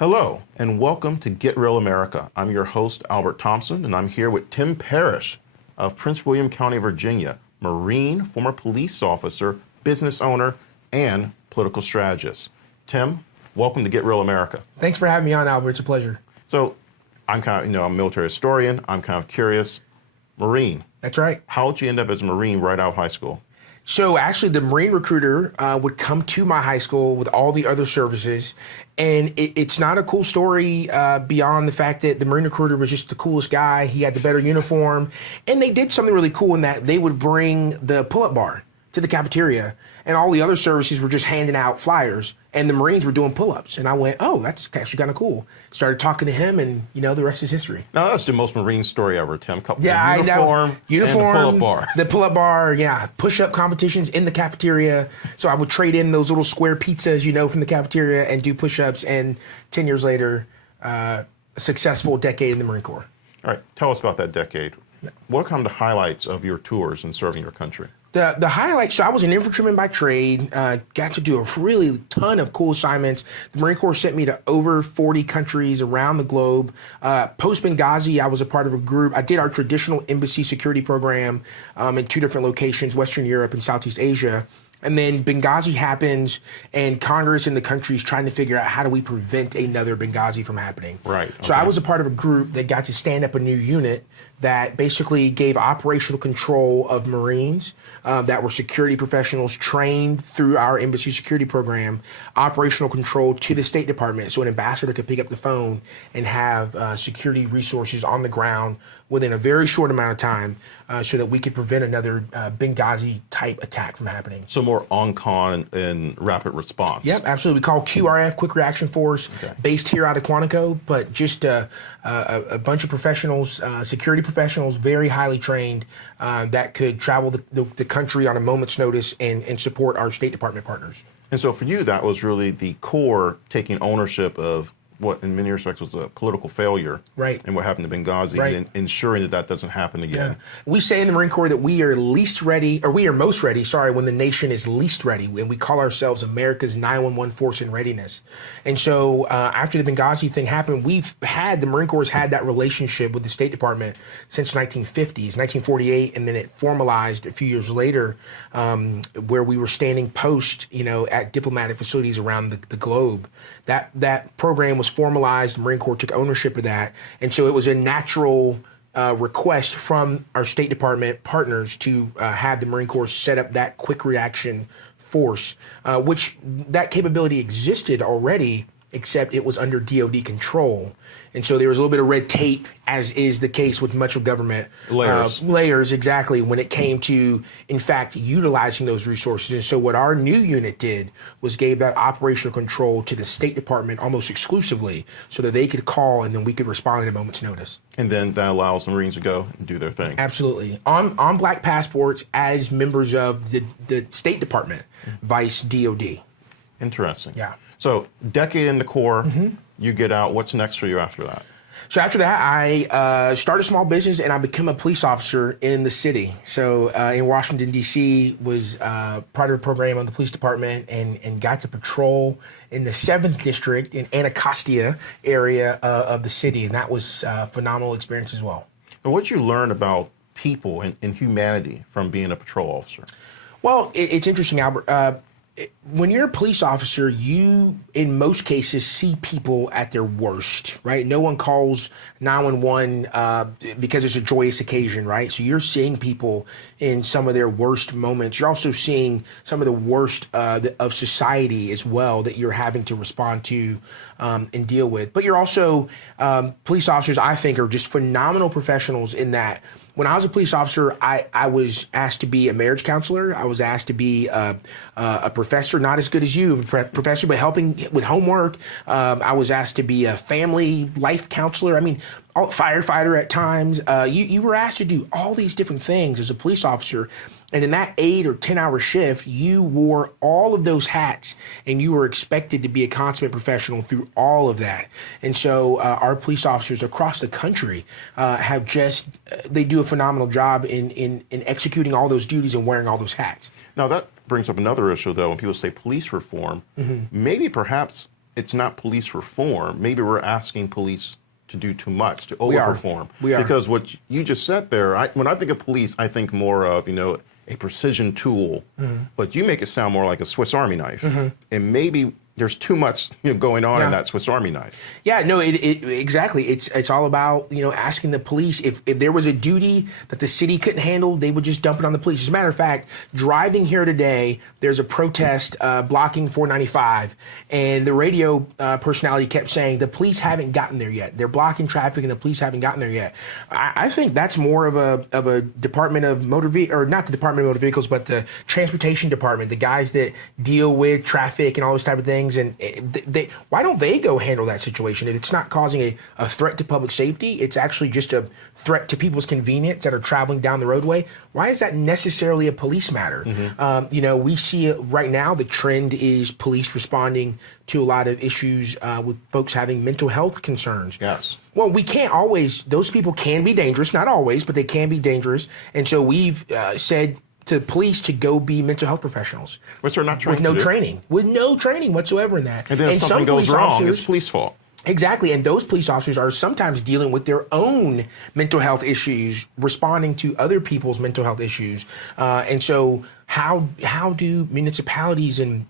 Hello, and welcome to Get Real America. I'm your host, Albert Thompson, and I'm here with Tim Parrish of Prince William County, Virginia, Marine, former police officer, business owner, and political strategist. Tim, welcome to Get Real America. Thanks for having me on, Albert. It's a pleasure. So, I'm I'm a military historian. I'm kind of curious. Marine. That's right. How did you end up as a Marine right out of high school? So actually, the Marine recruiter would come to my high school with all the other services, and it's not a cool story beyond the fact that the Marine recruiter was just the coolest guy. He had the better uniform, and they did something really cool in that they would bring the pull-up bar to the cafeteria, and all the other services were just handing out flyers, and the Marines were doing pull-ups. And I went, oh, that's actually kind of cool. Started talking to him, and the rest is history. Now, that's the most Marine story ever, Tim. Yeah, uniform, and the pull-up bar. The pull-up bar, yeah. Push-up competitions in the cafeteria. So I would trade in those little square pizzas, from the cafeteria and do push-ups. And 10 years later, a successful decade in the Marine Corps. All right, tell us about that decade. Yeah. What are the highlights of your tours in serving your country? The highlights, so I was an infantryman by trade, got to do a really ton of cool assignments. The Marine Corps sent me to over 40 countries around the globe. Post-Benghazi, I was a part of a group. I did our traditional embassy security program in 2 different locations, Western Europe and Southeast Asia. And then Benghazi happens, and Congress and the country is trying to figure out how do we prevent another Benghazi from happening. Right. Okay. So I was a part of a group that got to stand up a new unit that basically gave operational control of Marines that were security professionals trained through our embassy security program, operational control to the State Department, so an ambassador could pick up the phone and have security resources on the ground within a very short amount of time so that we could prevent another Benghazi-type attack from happening. So more on-con and rapid response. Yep, absolutely. We call QRF, Quick Reaction Force, based here out of Quantico, but just a bunch of professionals, security professionals, very highly trained, that could travel the country on a moment's notice and support our State Department partners. And so for you, that was really the core taking ownership of what in many respects was a political failure, right, and what happened to Benghazi, and ensuring that doesn't happen again. Yeah. We say in the Marine Corps that we are most ready, when the nation is least ready, and we call ourselves America's 911 force in readiness. And so after the Benghazi thing happened, the Marine Corps has had that relationship with the State Department since 1950s, 1948, and then it formalized a few years later, where we were standing post, at diplomatic facilities around the globe. That program was formalized. The Marine Corps took ownership of that. And so it was a natural request from our State Department partners to have the Marine Corps set up that quick reaction force, which that capability existed already, except it was under DOD control. And so there was a little bit of red tape, as is the case with much of government. Layers, exactly, when it came to, in fact, utilizing those resources. And so what our new unit did was gave that operational control to the State Department almost exclusively so that they could call and then we could respond at a moment's notice. And then that allows the Marines to go and do their thing. Absolutely. On black passports as members of the State Department, vice DOD. Interesting. Yeah. So decade in the Corps, you get out. What's next for you after that? So after that, I started a small business and I became a police officer in the city. So in Washington, D.C., was part of a program on the police department and got to patrol in the 7th District in Anacostia area of the city. And that was a phenomenal experience as well. And what did you learn about people and humanity from being a patrol officer? Well, it's interesting, Albert. When you're a police officer, you, in most cases, see people at their worst, right? No one calls 911 because it's a joyous occasion, right? So you're seeing people in some of their worst moments. You're also seeing some of the worst of society as well that you're having to respond to and deal with. But you're also, police officers, I think, are just phenomenal professionals in that when I was a police officer, I was asked to be a marriage counselor. I was asked to be a professor, not as good as you, professor, but helping with homework. I was asked to be a family life counselor. I mean, firefighter at times. You were asked to do all these different things as a police officer. And in that 8 or 10-hour shift, you wore all of those hats and you were expected to be a consummate professional through all of that. And so our police officers across the country they do a phenomenal job in executing all those duties and wearing all those hats. Now that brings up another issue though, when people say police reform, maybe perhaps it's not police reform. Maybe we're asking police to do too much, to We are. overperform. We are. Because what you just said there, when I think of police, I think more of, a precision tool, but you make it sound more like a Swiss Army knife. And maybe there's too much going on in that Swiss Army knife. Yeah, no, exactly. It's all about, asking the police if there was a duty that the city couldn't handle, they would just dump it on the police. As a matter of fact, driving here today, there's a protest blocking 495, and the radio personality kept saying the police haven't gotten there yet. They're blocking traffic, and the police haven't gotten there yet. I think that's more of a Department of Motor Vehicles, or not the Department of Motor Vehicles, but the Transportation Department, the guys that deal with traffic and all those type of things. And why don't they go handle that situation? If it's not causing a threat to public safety, it's actually just a threat to people's convenience that are traveling down the roadway. Why is that necessarily a police matter? We see it right now. The trend is police responding to a lot of issues with folks having mental health concerns. Yes. Well, we can't always, those people can be dangerous, not always, but they can be dangerous. And so we've said to the police to go be mental health professionals. Which they're not trained with no training whatsoever in that. And then if something goes wrong, it's police fault. Exactly, and those police officers are sometimes dealing with their own mental health issues, responding to other people's mental health issues. And so how do municipalities and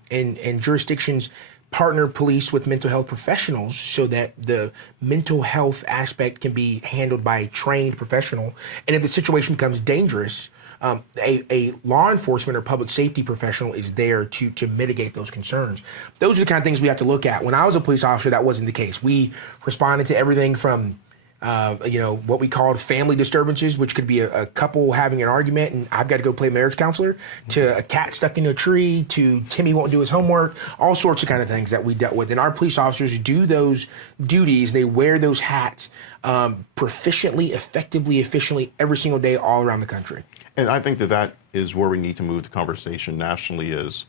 jurisdictions partner police with mental health professionals so that the mental health aspect can be handled by a trained professional? And if the situation becomes dangerous, a law enforcement or public safety professional is there to mitigate those concerns. Those are the kind of things we have to look at. When I was a police officer, that wasn't the case. We responded to everything from what we called family disturbances, which could be a couple having an argument and I've got to go play marriage counselor, to a cat stuck in a tree, to Timmy won't do his homework, all sorts of kind of things that we dealt with. And our police officers do those duties, they wear those hats proficiently, effectively, efficiently every single day all around the country. And I think that is where we need to move the conversation nationally is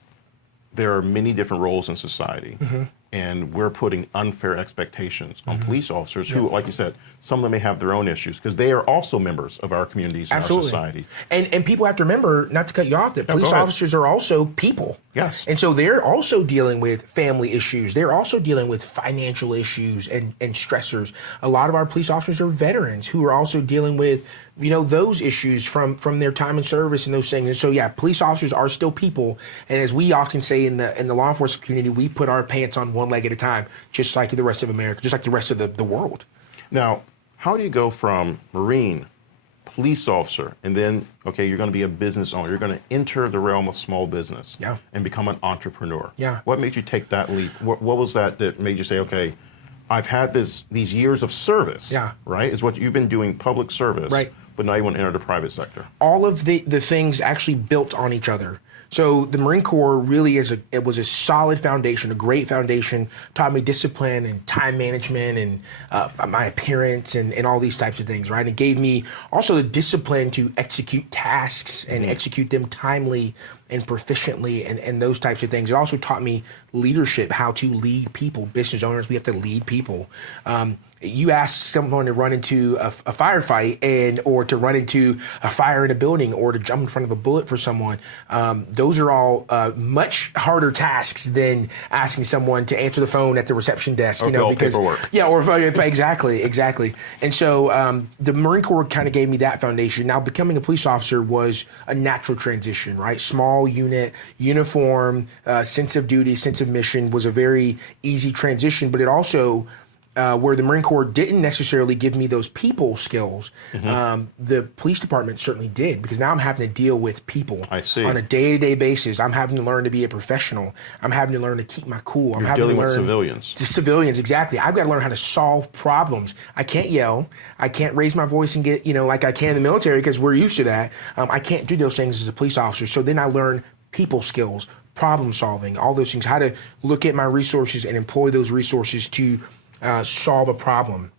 there are many different roles in society. And we're putting unfair expectations on police officers who, like you said, some of them may have their own issues because they are also members of our communities and our society. And people have to remember, not to cut you off, that police officers are also people. Yes. And so they're also dealing with family issues. They're also dealing with financial issues and stressors. A lot of our police officers are veterans who are also dealing with those issues from their time in service and those things. And so, yeah, police officers are still people. And as we often say in the law enforcement community, we put our pants on one leg at a time, just like the rest of America, just like the rest of the world. Now, how do you go from Marine, police officer, and then, okay, you're going to be a business owner. You're going to enter the realm of small business and become an entrepreneur. Yeah. What made you take that leap? What was that made you say, okay, I've had these years of service, right? Is what you've been doing, public service, right? But now you want to enter the private sector. All of the things actually built on each other. So the Marine Corps really it was a solid foundation, a great foundation, taught me discipline and time management and my appearance and all these types of things, right? It gave me also the discipline to execute tasks and execute them timely and proficiently and those types of things. It also taught me leadership, how to lead people. Business owners, we have to lead people. You ask someone to run into a firefight or to run into a fire in a building or to jump in front of a bullet for someone. Those are all much harder tasks than asking someone to answer the phone at the reception desk. Because paperwork. Yeah, or exactly. And so the Marine Corps kind of gave me that foundation. Now becoming a police officer was a natural transition, right? Small unit, uniform, sense of duty, sense of mission was a very easy transition, but it also where the Marine Corps didn't necessarily give me those people skills, the police department certainly did, because now I'm having to deal with people on a day-to-day basis. I'm having to learn to be a professional. I'm having to learn to keep my cool. I'm having to learn with civilians. Civilians, exactly. I've got to learn how to solve problems. I can't yell. I can't raise my voice and get, like I can in the military because we're used to that. I can't do those things as a police officer. So then I learn people skills, problem solving, all those things, how to look at my resources and employ those resources to solve a problem.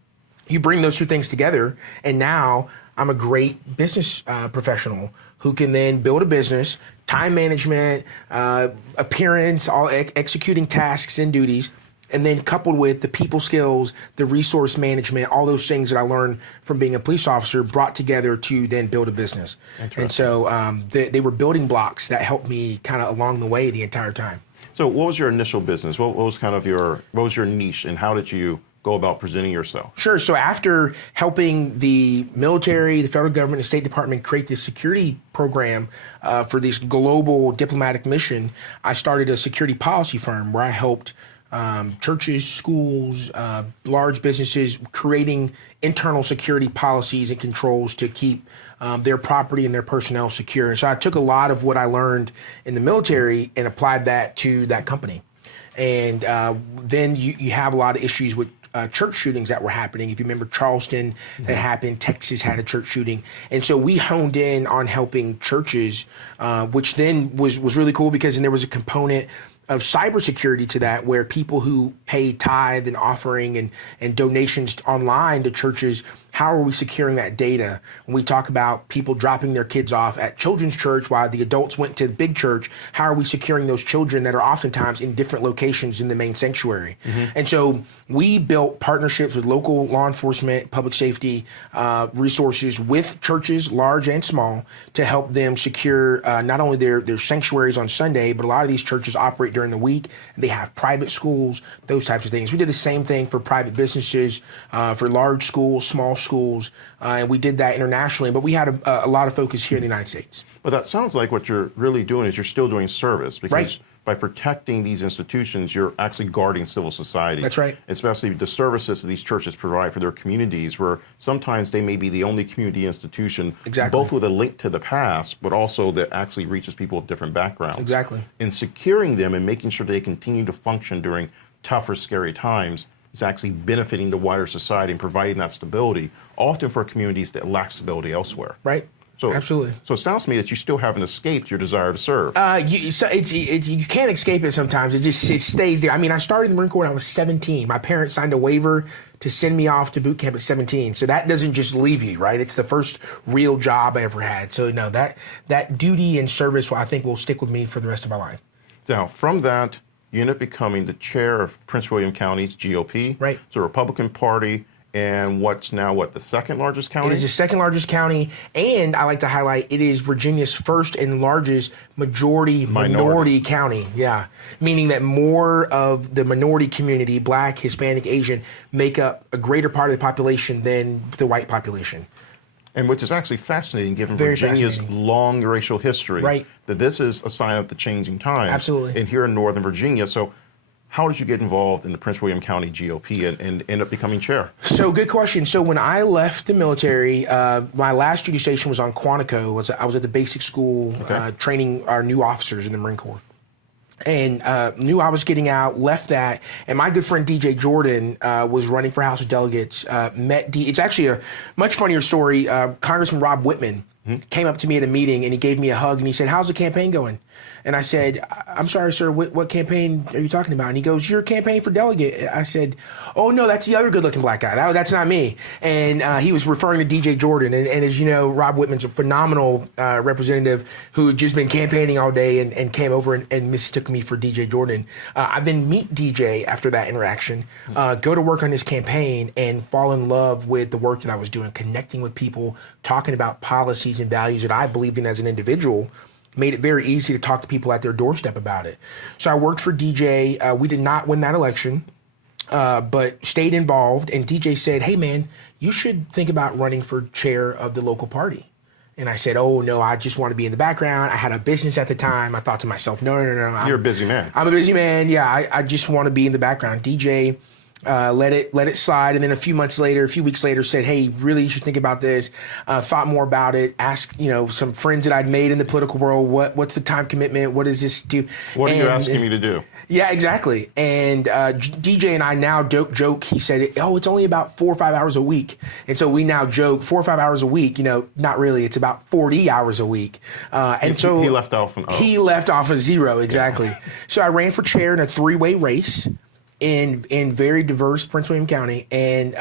You bring those two things together, and now I'm a great business professional who can then build a business, time management, appearance, all executing tasks and duties, and then coupled with the people skills, the resource management, all those things that I learned from being a police officer brought together to then build a business. And so they were building blocks that helped me kind of along the way the entire time. So what was your initial business? What was your niche, and how did you go about presenting yourself? Sure. So after helping the military, the federal government, the State Department create this security program for this global diplomatic mission, I started a security policy firm where I helped churches, schools, large businesses creating internal security policies and controls to keep their property and their personnel secure. And so I took a lot of what I learned in the military and applied that to that company. And then you have a lot of issues with church shootings that were happening. If you remember Charleston, that happened, Texas had a church shooting. And so we honed in on helping churches, which then was really cool because then there was a component of cybersecurity to that, where people who pay tithe and offering and donations online to churches, how are we securing that data? When we talk about people dropping their kids off at children's church while the adults went to the big church, how are we securing those children that are oftentimes in different locations in the main sanctuary? And so we built partnerships with local law enforcement, public safety resources with churches, large and small, to help them secure not only their sanctuaries on Sunday, but a lot of these churches operate during the week. They have private schools, those types of things. We did the same thing for private businesses, for large schools, small schools, and we did that internationally, but we had a lot of focus here in the United States. But that sounds like what you're really doing is you're still doing service, because Right. by protecting these institutions, you're actually guarding civil society. That's right. Especially the services that these churches provide for their communities, where sometimes they may be the only community institution, Exactly. both with a link to the past, but also that actually reaches people of different backgrounds. Exactly. And securing them and making sure they continue to function during tough or scary times is actually benefiting the wider society and providing that stability, often for communities that lack stability elsewhere. Right. So, Absolutely. So it sounds to me that you still haven't escaped your desire to serve. You can't escape it sometimes. It stays there. I mean, I started in the Marine Corps when I was 17. My parents signed a waiver to send me off to boot camp at 17. So that doesn't just leave you, right? It's the first real job I ever had. So no, that duty and service, I think, will stick with me for the rest of my life. Now, from that, you end up becoming the chair of Prince William County's GOP. Right. It's a Republican Party. And what's now, the second largest county? It is the second largest county, and I like to highlight it is Virginia's first and largest minority county. Yeah, meaning that more of the minority community, Black, Hispanic, Asian, make up a greater part of the population than the white population. And which is actually fascinating, given Very Virginia's fascinating. long racial history. Right. That this is a sign of the changing times. Absolutely. And here in Northern Virginia. So how did you get involved in the Prince William County GOP and end up becoming chair? So good question. So when I left the military, my last duty station was on Quantico. I was at the basic school training our new officers in the Marine Corps. And knew I was getting out, left that, and my good friend DJ Jordan was running for House of Delegates. It's actually a much funnier story. Congressman Rob Whitman came up to me at a meeting and he gave me a hug and he said, "How's the campaign going?" And I said, "I'm sorry, sir, what campaign are you talking about?" And he goes, "Your campaign for delegate." I said, "Oh, no, that's the other good-looking black guy. That's not me." And he was referring to DJ Jordan. And as you know, Rob Whitman's a phenomenal representative who had just been campaigning all day and came over and mistook me for DJ Jordan. I then meet DJ after that interaction, go to work on his campaign, and fall in love with the work that I was doing, connecting with people, talking about policies and values that I believed in as an individual. Made it very easy to talk to people at their doorstep about it. So I worked for DJ. We did not win that election, but stayed involved. And DJ said, "Hey, man, you should think about running for chair of the local party." And I said, "Oh, no, I just want to be in the background." I had a business at the time. I thought to myself, no. You're a busy man. I'm a busy man. Yeah, I just want to be in the background. DJ let it slide, and then a few weeks later, said, "Hey, really, you should think about this." Thought more about it. Asked, some friends that I'd made in the political world, what's the time commitment? What does this do? What are you asking me to do? Yeah, exactly. And DJ and I now joke. He said, "Oh, it's only about 4 or 5 hours a week." And so we now joke 4 or 5 hours a week. Not really. It's about 40 hours a week. So he left off an O. He left off a zero, exactly. Yeah. So I ran for chair in a 3-way race in very diverse Prince William County, and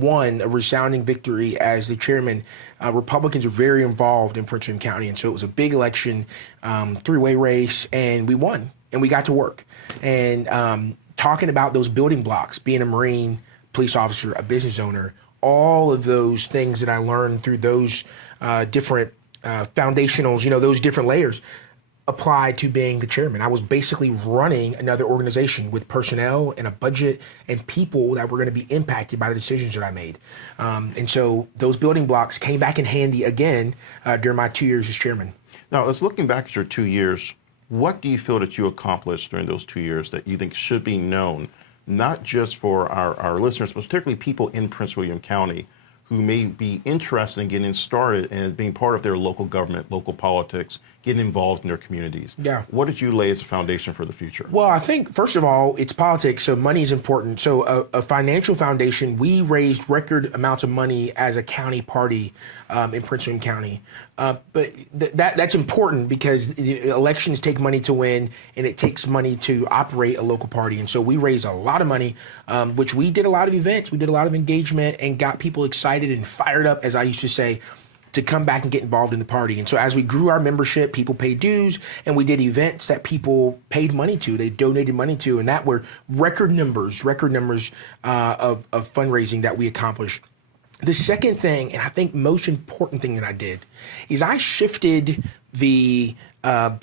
won a resounding victory as the chairman. Republicans are very involved in Prince William County, and so it was a big election, 3-way race, and we won, and we got to work. And talking about those building blocks, being a Marine, police officer, a business owner, all of those things that I learned through those different foundationals, those different layers, applied to being the chairman. I was basically running another organization with personnel and a budget and people that were going to be impacted by the decisions that I made. And so those building blocks came back in handy again during my 2 years as chairman. Now, let's looking back at your 2 years, what do you feel that you accomplished during those 2 years that you think should be known, not just for our listeners, but particularly people in Prince William County who may be interested in getting started and being part of their local government, local politics, getting involved in their communities? Yeah. What did you lay as a foundation for the future? Well, I think, first of all, it's politics, so money is important. So a financial foundation, we raised record amounts of money as a county party in Prince William County. But that's important because elections take money to win, and it takes money to operate a local party. And so we raised a lot of money, which we did a lot of events, we did a lot of engagement, and got people excited and fired up, as I used to say, to come back and get involved in the party. And so as we grew our membership, people paid dues, and we did events that people paid money to, they donated money to, and that were record numbers of fundraising that we accomplished. The second thing, and I think most important thing that I did, is I shifted the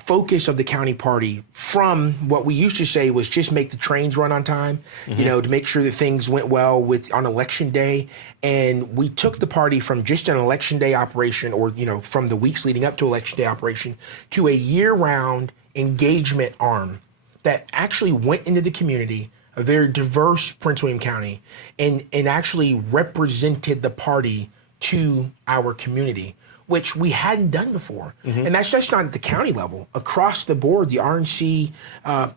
focus of the county party from what we used to say was just make the trains run on time, to make sure that things went well on election day. And we took the party from just an election day operation or, from the weeks leading up to election day operation to a year-round engagement arm that actually went into the community, a very diverse Prince William County, and actually represented the party to our community, which we hadn't done before. And that's just not at the county level. Across the board, the RNC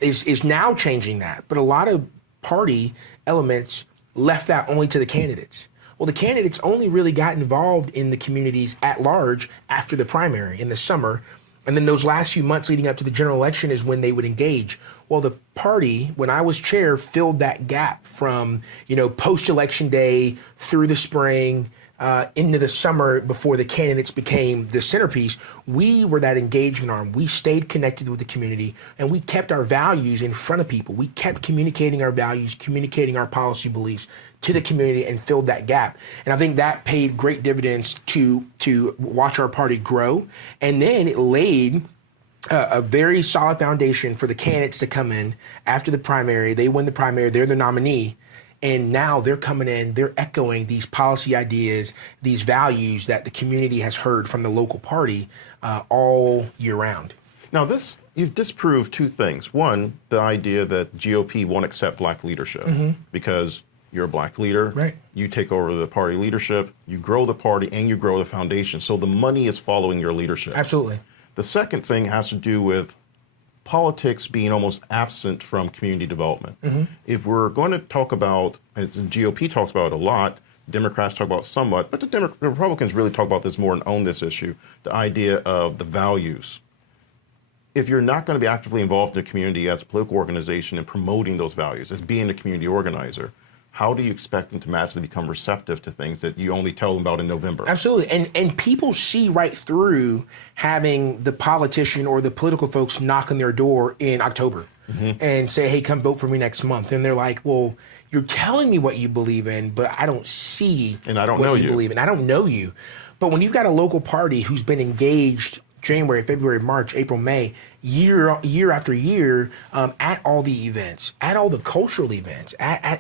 is now changing that. But a lot of party elements left that only to the candidates. Well, the candidates only really got involved in the communities at large after the primary in the summer. And then those last few months leading up to the general election is when they would engage. Well, the party, when I was chair, filled that gap from, post-election day through the spring, into the summer before the candidates became the centerpiece. We were that engagement arm. We stayed connected with the community, and we kept our values in front of people. We kept communicating our values, communicating our policy beliefs to the community, and filled that gap. And I think that paid great dividends to watch our party grow. And then it laid a very solid foundation for the candidates to come in after the primary. They win the primary, they're the nominee. And now they're coming in, they're echoing these policy ideas, these values that the community has heard from the local party all year round. Now, you've disproved two things. One, the idea that GOP won't accept black leadership because you're a black leader. Right. You take over the party leadership, you grow the party, and you grow the foundation. So the money is following your leadership. Absolutely. The second thing has to do with politics being almost absent from community development. If we're going to talk about, as the GOP talks about it a lot, Democrats talk about somewhat, but the Republicans really talk about this more and own this issue, the idea of the values. If you're not going to be actively involved in the community as a political organization and promoting those values, as being a community organizer, how do you expect them to massively become receptive to things that you only tell them about in November? Absolutely. And people see right through having the politician or the political folks knock on their door in October and say, hey, come vote for me next month. And they're like, well, you're telling me what you believe in, but I don't see and I don't what know you believe in. I don't know you. But when you've got a local party who's been engaged January, February, March, April, May, year after year, at all the events, at all the cultural events,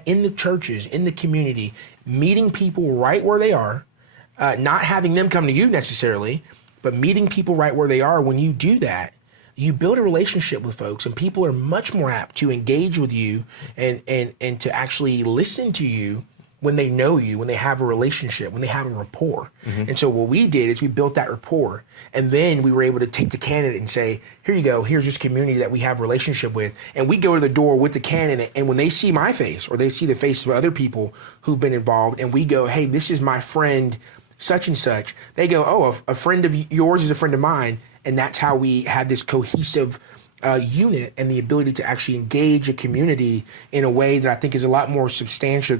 in the churches, in the community, meeting people right where they are, not having them come to you necessarily, but meeting people right where they are. When you do that, you build a relationship with folks, and people are much more apt to engage with you and to actually listen to you when they know you, when they have a relationship, when they have a rapport. And so what we did is we built that rapport, and then we were able to take the candidate and say, here you go, here's this community that we have a relationship with. And we go to the door with the candidate, and when they see my face or they see the faces of other people who've been involved, and we go, hey, this is my friend such and such, they go, oh, a friend of yours is a friend of mine. And that's how we had this cohesive unit and the ability to actually engage a community in a way that I think is a lot more substantial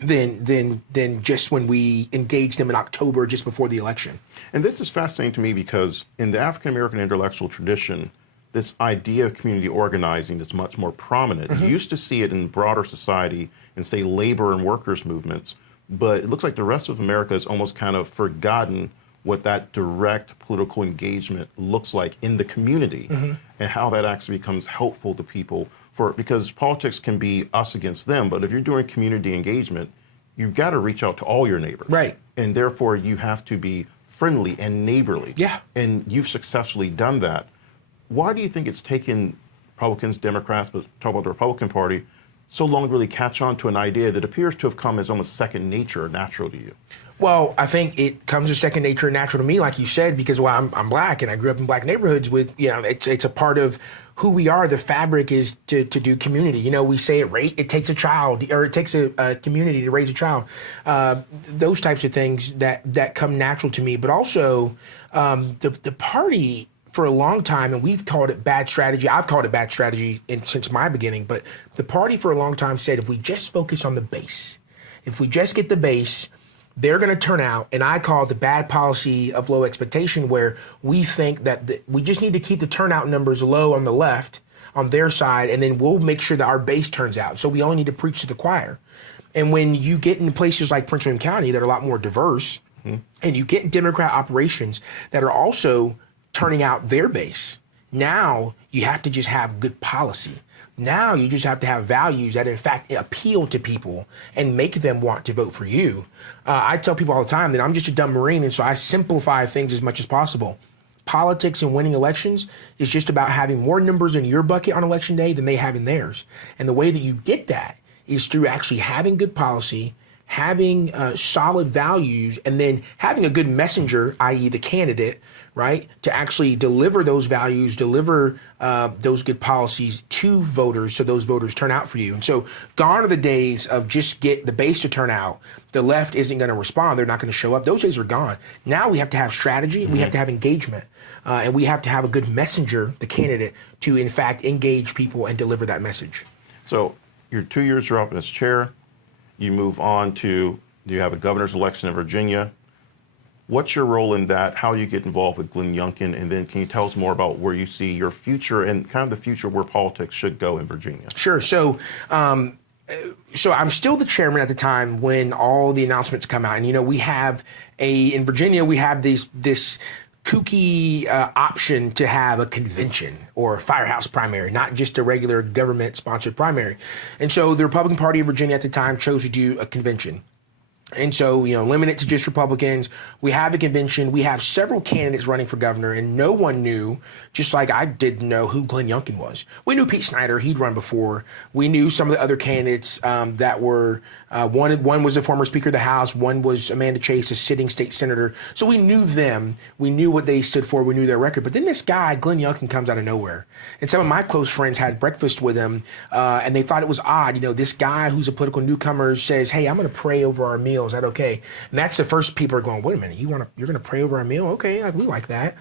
than just when we engaged them in October just before the election. And this is fascinating to me because in the African American intellectual tradition, this idea of community organizing is much more prominent. You used to see it in broader society in, say, labor and workers movements, but it looks like the rest of America has almost kind of forgotten what that direct political engagement looks like in the community and how that actually becomes helpful to people because politics can be us against them, but if you're doing community engagement, you've got to reach out to all your neighbors. Right. And therefore you have to be friendly and neighborly. Yeah. And you've successfully done that. Why do you think it's taken Republicans, Democrats, but talk about the Republican Party, so long to really catch on to an idea that appears to have come as almost second nature, natural to you? Well, I think it comes as second nature and natural to me, like you said, because I'm black and I grew up in black neighborhoods with, it's a part of who we are. The fabric is to do community. We say it takes a child, or it takes a community to raise a child. Those types of things that come natural to me. But also the party for a long time, and we've called it bad strategy. I've called it bad strategy since my beginning. But the party for a long time said, if we just focus on the base, if we just get the base, they're going to turn out, and I call it the bad policy of low expectation, where we think that we just need to keep the turnout numbers low on the left, on their side, and then we'll make sure that our base turns out. So we only need to preach to the choir. And when you get into places like Prince William County that are a lot more diverse, and you get Democrat operations that are also turning out their base, now you have to just have good policy. Now you just have to have values that in fact appeal to people and make them want to vote for you. I tell people all the time that I'm just a dumb Marine, and so I simplify things as much as possible. Politics and winning elections is just about having more numbers in your bucket on election day than they have in theirs. And the way that you get that is through actually having good policy, having solid values, and then having a good messenger, i.e. the candidate, right, to actually deliver those values, deliver those good policies to voters so those voters turn out for you. And so gone are the days of just get the base to turn out. The left isn't going to respond. They're not going to show up. Those days are gone. Now we have to have strategy. We have to have engagement. And we have to have a good messenger, the candidate, to in fact engage people and deliver that message. So your 2 years are up as chair. You move on to, you have a governor's election in Virginia. What's your role in that? How do you get involved with Glenn Youngkin? And then can you tell us more about where you see your future and kind of the future where politics should go in Virginia? Sure. So I'm still the chairman at the time when all the announcements come out. And, we have in Virginia, we have this kooky option to have a convention or a firehouse primary, not just a regular government-sponsored primary. And so the Republican Party of Virginia at the time chose to do a convention. And so, limit it to just Republicans. We have a convention. We have several candidates running for governor, and no one knew, just like I didn't know who Glenn Youngkin was. We knew Pete Snyder. He'd run before. We knew some of the other candidates that were, one was a former Speaker of the House. One was Amanda Chase, a sitting state senator. So we knew them. We knew what they stood for. We knew their record. But then this guy, Glenn Youngkin, comes out of nowhere. And some of my close friends had breakfast with him, and they thought it was odd. This guy who's a political newcomer says, hey, I'm going to pray over our meal. Is that okay? And that's the first people are going, wait a minute, you're going to pray over our meal? Okay, we like that.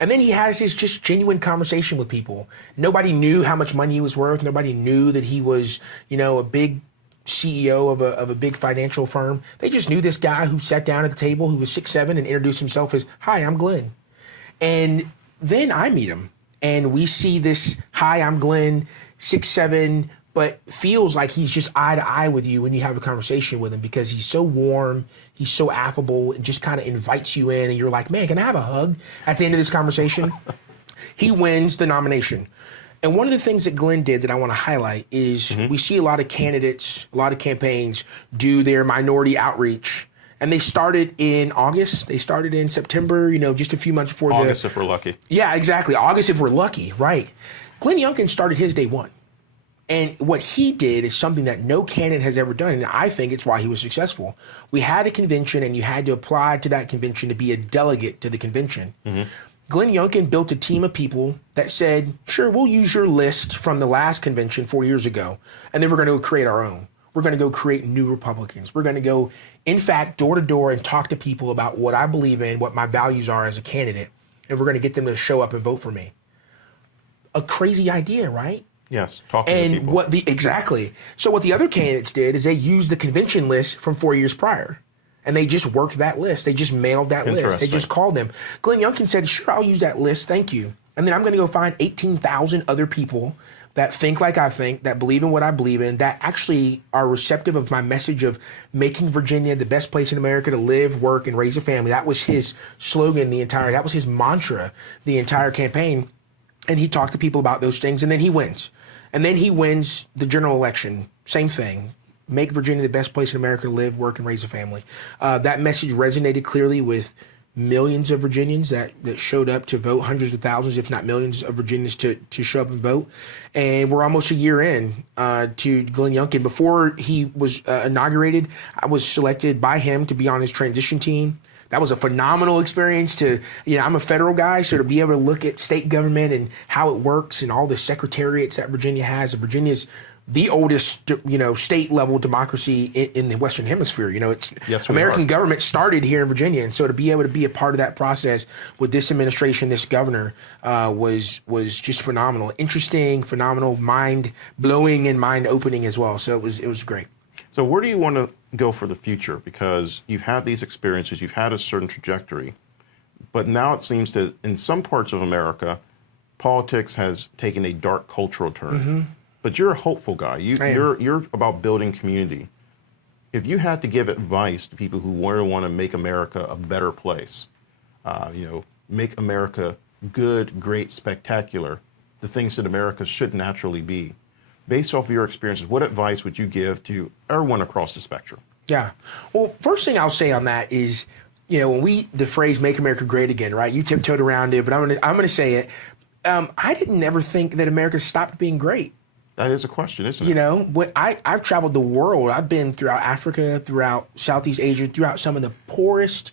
And then he has his just genuine conversation with people. Nobody knew how much money he was worth. Nobody knew that he was, a big CEO of a big financial firm. They just knew this guy who sat down at the table, who was 6'7", and introduced himself as, hi, I'm Glenn. And then I meet him, and we see this, hi, I'm Glenn, 6'7", but feels like he's just eye to eye with you when you have a conversation with him, because he's so warm, he's so affable, and just kind of invites you in, and you're like, man, can I have a hug at the end of this conversation? He wins the nomination. And one of the things that Glenn did that I want to highlight is we see a lot of candidates, a lot of campaigns do their minority outreach. And they started in August. They started in September, just a few months before August if we're lucky. Yeah, exactly. August if we're lucky, right. Glenn Youngkin started his day one. And what he did is something that no candidate has ever done, and I think it's why he was successful. We had a convention, and you had to apply to that convention to be a delegate to the convention. Glenn Youngkin built a team of people that said, sure, we'll use your list from the last convention 4 years ago, and then we're going to go create our own. We're going to go create new Republicans. We're going to go, in fact, door to door and talk to people about what I believe in, what my values are as a candidate, and we're going to get them to show up and vote for me. A crazy idea, right? Yes, talking to people. Exactly. So what the other candidates did is they used the convention list from 4 years prior, and they just worked that list. They just mailed that list. They just called them. Glenn Youngkin said, sure, I'll use that list. Thank you. And then I'm going to go find 18,000 other people that think like I think, that believe in what I believe in, that actually are receptive of my message of making Virginia the best place in America to live, work, and raise a family. That was his slogan that was his mantra the entire campaign. And he talked to people about those things, and then he wins. And then he wins the general election. Same thing. Make Virginia the best place in America to live, work, and raise a family. That message resonated clearly with millions of Virginians that showed up to vote, hundreds of thousands, if not millions of Virginians to show up and vote. And we're almost a year in to Glenn Youngkin. Before he was inaugurated, I was selected by him to be on his transition team. That was a phenomenal experience I'm a federal guy, so to be able to look at state government and how it works and all the secretariats that Virginia has. Virginia's the oldest, state level democracy in the Western Hemisphere. Yes, American government started here in Virginia. And so to be able to be a part of that process with this administration, this governor, was just phenomenal. Interesting, phenomenal, mind blowing and mind opening as well. So it was great. So where do you want to go for the future? Because you've had these experiences, you've had a certain trajectory, but now it seems that in some parts of America, politics has taken a dark cultural turn. Mm-hmm. But you're a hopeful guy. You're about building community. If you had to give advice to people who want to make America a better place, make America good, great, spectacular, the things that America should naturally be, based off of your experiences, what advice would you give to everyone across the spectrum? Yeah. Well, first thing I'll say on that is, when the phrase "Make America Great Again," right? You tiptoed around it, but I'm gonna say it. I didn't ever think that America stopped being great. That is a question, isn't it? I've traveled the world. I've been throughout Africa, throughout Southeast Asia, throughout some of the poorest,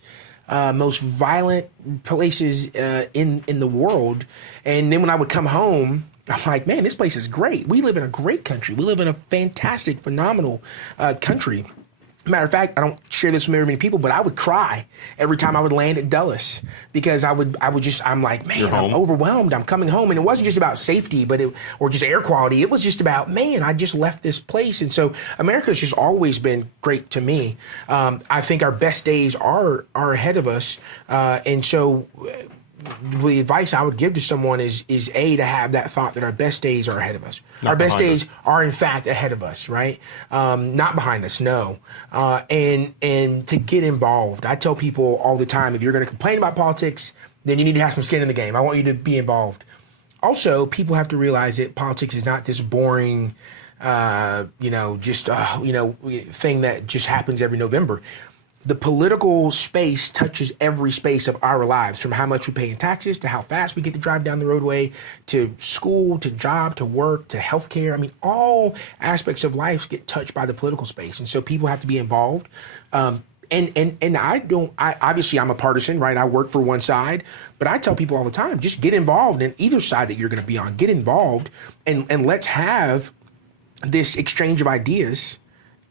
most violent places in the world. And then when I would come home, I'm like, man, this place is great. We live in a great country. We live in a fantastic, phenomenal country. Matter of fact, I don't share this with very many people, but I would cry every time I would land at Dulles because I'm like, man, I'm overwhelmed. I'm coming home. And it wasn't just about safety, or just air quality. It was just about, man, I just left this place. And so America's just always been great to me. I think our best days are ahead of us. And so the advice I would give to someone is to have that thought that our best days are ahead of us. Our best days are in fact ahead of us, right? Not behind us, no. And to get involved. I tell people all the time, if you're going to complain about politics, then you need to have some skin in the game. I want you to be involved. Also, people have to realize that politics is not this boring, thing that just happens every November. The political space touches every space of our lives, from how much we pay in taxes to how fast we get to drive down the roadway, to school, to job, to work, to healthcare. I mean, all aspects of life get touched by the political space. And so people have to be involved. And obviously I'm a partisan, right? I work for one side, but I tell people all the time, just get involved in either side that you're going to be on. Get involved and let's have this exchange of ideas.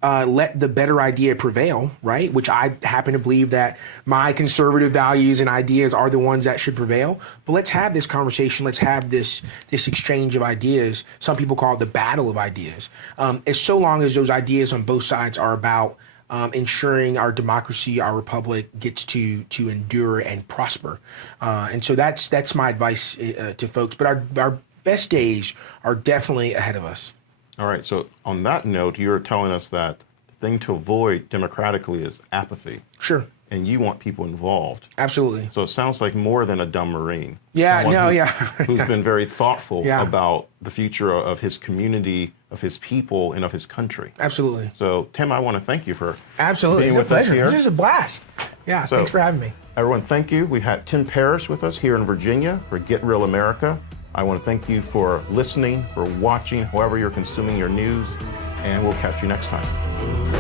Let the better idea prevail, right? Which I happen to believe that my conservative values and ideas are the ones that should prevail. But let's have this conversation. Let's have this exchange of ideas. Some people call it the battle of ideas. As so long as those ideas on both sides are about ensuring our democracy, our republic gets to endure and prosper. And so that's my advice to folks. But our best days are definitely ahead of us. All right, so on that note, you're telling us that the thing to avoid democratically is apathy. Sure. And you want people involved. Absolutely. So it sounds like more than a dumb Marine. Yeah, Who's been very thoughtful Yeah. about the future of his community, of his people, and of his country. Absolutely. So, Tim, I want to thank you for Absolutely. being It's with a us pleasure. here. This is a blast. Yeah, So- thanks for having me. Everyone, thank you. We had Tim Parrish with us here in Virginia for Get Real America. I want to thank you for listening, for watching, however you're consuming your news, and we'll catch you next time.